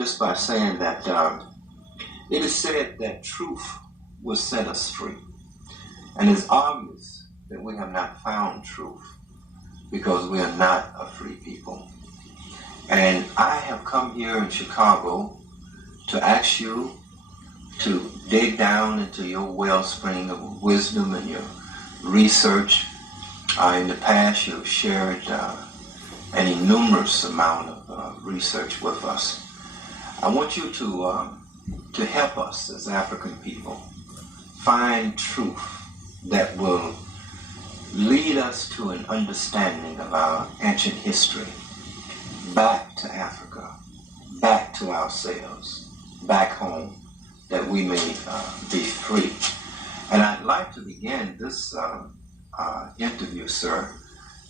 just by saying that it is said that truth will set us free. And it's obvious that we have not found truth because we are not a free people. And I have come here in Chicago to ask you to dig down into your wellspring of wisdom and your research. In the past, you've shared an innumerous amount of research with us. I want you to help us as African people find truth that will lead us to an understanding of our ancient history, back to Africa, back to ourselves, back home, that we may be free. And I'd like to begin this interview, sir,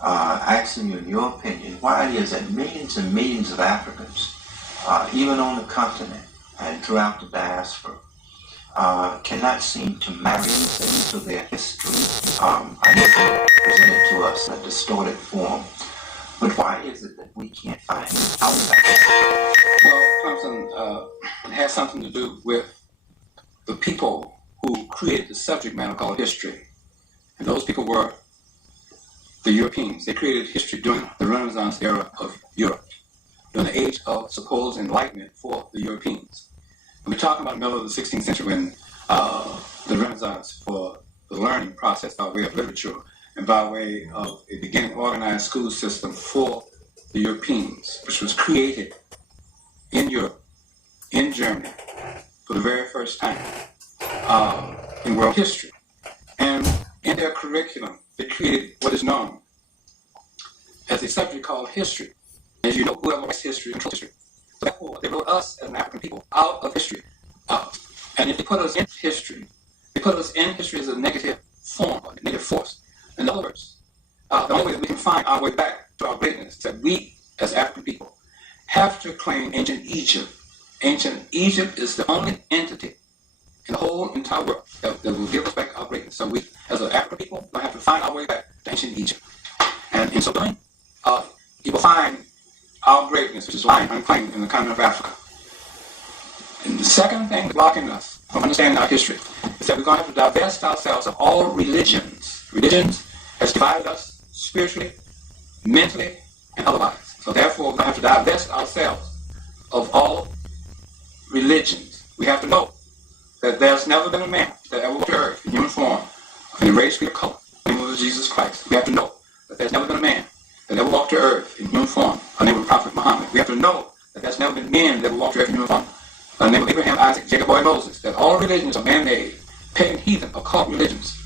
asking you, in your opinion, why it is that millions and millions of Africans, even on the continent and throughout the diaspora, cannot seem to marry into their history. I know they present it to us in a distorted form, but why is it that we can't find our back? Well, Thompson, it has something to do with the people who created the subject matter called history. And those people were the Europeans. They created history during the Renaissance era of Europe, during the age of supposed enlightenment for the Europeans. And we're talking about the middle of the 16th century when the Renaissance for the learning process by way of literature and by way of a beginning organized school system for the Europeans, which was created in Europe, in Germany, for the very first time in world history. And in their curriculum, they created what is known as a subject called history. As you know, whoever writes history controls history. So therefore, they wrote us as an African people out of history. And if they put us in history, they put us in history as a negative form, a negative force. In other words, the only way that we can find our way back to our greatness is that we, as African people, have to claim ancient Egypt. Ancient Egypt is the only entity in the whole entire world that will give us back our greatness. So we, as an African people, will have to find our way back to ancient Egypt. And in so doing, you will find our greatness, which is lying unclaimed in the continent of Africa. And the second thing blocking us from understanding our history is that we're going to have to divest ourselves of all religions. Religions has divided us spiritually, mentally, and otherwise. So therefore, we're going to have to divest ourselves of all religions. We have to know that there's never been a man that ever walked the earth in human form, of any race, creed, or color. The name of Jesus Christ. We have to know that there's never been a man that ever walked the earth in human form, the name of the Prophet Muhammad. We have to know that there's never been men that ever walked the earth in human form, the name of Abraham, Isaac, Jacob, and Moses. That all religions are man-made, pagan, heathen, occult religions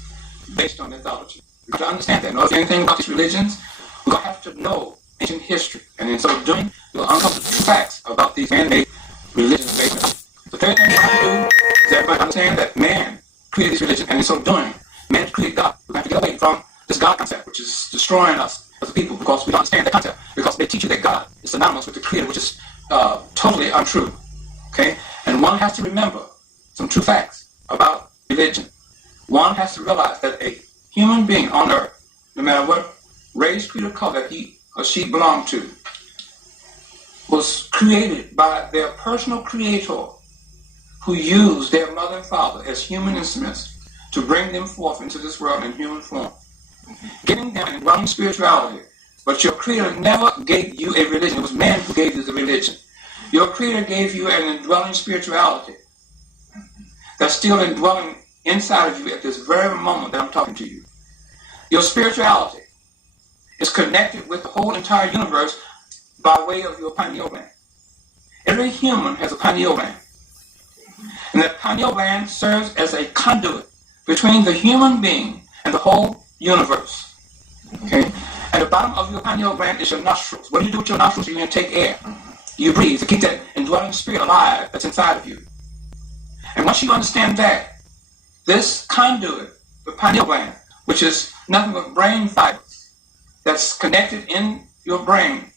based on mythology. We have to understand that. Know anything about these religions, we're going to have to know ancient history. And in so doing, we'll uncover the true facts about these man-made religions based on. The third thing we have to do is everybody understand that man created these religions, and in so doing, man created God. We have to get away from this God concept, which is destroying us as a people, because we don't understand that concept, because they teach you that God is synonymous with the Creator, which is totally untrue. Okay? And one has to remember some true facts about religion. One has to realize that a human being on earth, no matter what race, creed, or color that he or she belonged to, was created by their personal creator, who used their mother and father as human instruments to bring them forth into this world in human form, giving them an indwelling spirituality. But your Creator never gave you a religion. It was man who gave you the religion. Your Creator gave you an indwelling spirituality that's still indwelling inside of you at this very moment that I'm talking to you. Your spirituality is connected with the whole entire universe by way of your pineal gland. Every human has a pineal gland. And that pineal gland serves as a conduit between the human being and the whole universe. Okay? At the bottom of your pineal gland is your nostrils. What do you do with your nostrils? You take air. You breathe to keep that indwelling spirit alive that's inside of you. And once you understand that, this conduit, the pineal gland, which is nothing but brain fibers that's connected in your brain,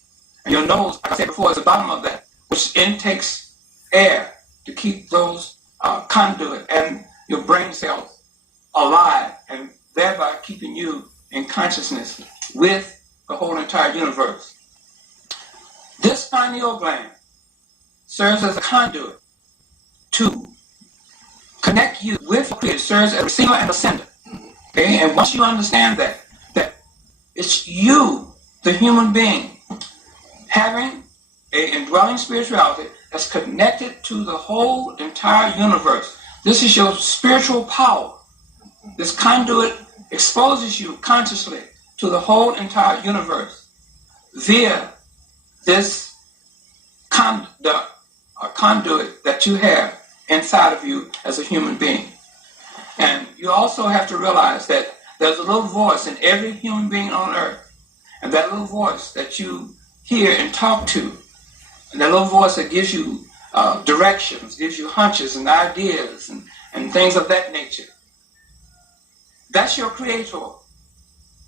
and your nose, like I said before, is the bottom of that, which intakes air to keep those conduit and your brain cells alive, and thereby keeping you in consciousness with the whole entire universe. This pineal gland serves as a conduit to connect you with the Creator, serves as a receiver and a sender. Okay? And once you understand that it's you, the human being, having an indwelling spirituality that's connected to the whole entire universe. This is your spiritual power. This conduit exposes you consciously to the whole entire universe via this conduit that you have inside of you as a human being. And you also have to realize that there's a little voice in every human being on earth. And that little voice that you hear and talk to, and that little voice that gives you directions, gives you hunches and ideas and things of that nature. That's your Creator.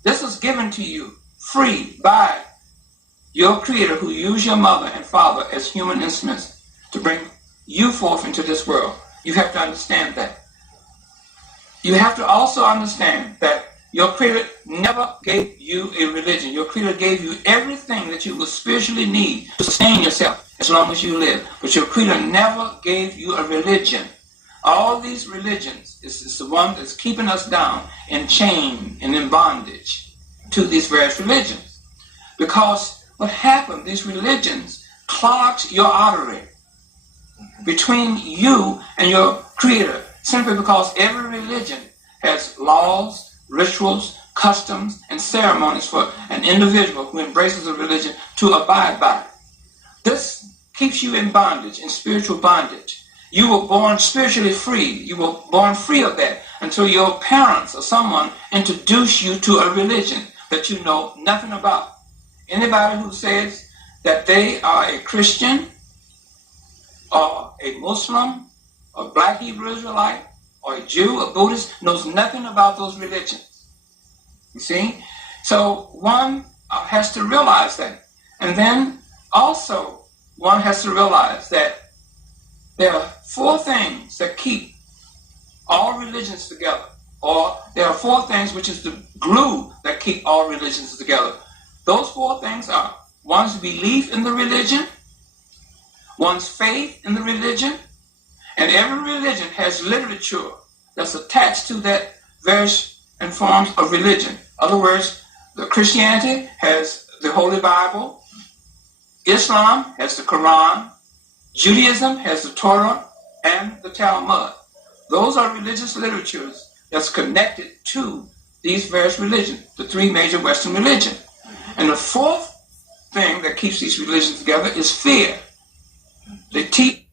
This is given to you free by your Creator, who used your mother and father as human instruments to bring you forth into this world. You have to understand that. You have to also understand that your Creator never gave you a religion. Your Creator gave you everything that you will spiritually need to sustain yourself as long as you live. But your Creator never gave you a religion. All these religions is the one that's keeping us down in chain and in bondage to these various religions. Because what happened, these religions clogged your artery between you and your Creator, simply because every religion has laws, rituals, customs, and ceremonies for an individual who embraces a religion to abide by. This keeps you in bondage, in spiritual bondage. You were born spiritually free. You were born free of that until your parents or someone introduced you to a religion that you know nothing about. Anybody who says that they are a Christian or a Muslim or Black Hebrew Israelite or a Jew or Buddhist knows nothing about those religions. You see? So one has to realize that. And then also one has to realize that there are four things that keep all religions together. Or there are four things which is the glue that keep all religions together. Those four things are one's belief in the religion, one's faith in the religion, and every religion has literature that's attached to that various and forms of religion. In other words, the Christianity has the Holy Bible, Islam has the Quran, Judaism has the Torah and the Talmud. Those are religious literatures that's connected to these various religions, the three major Western religions. And the fourth thing that keeps these religions together is fear. They teach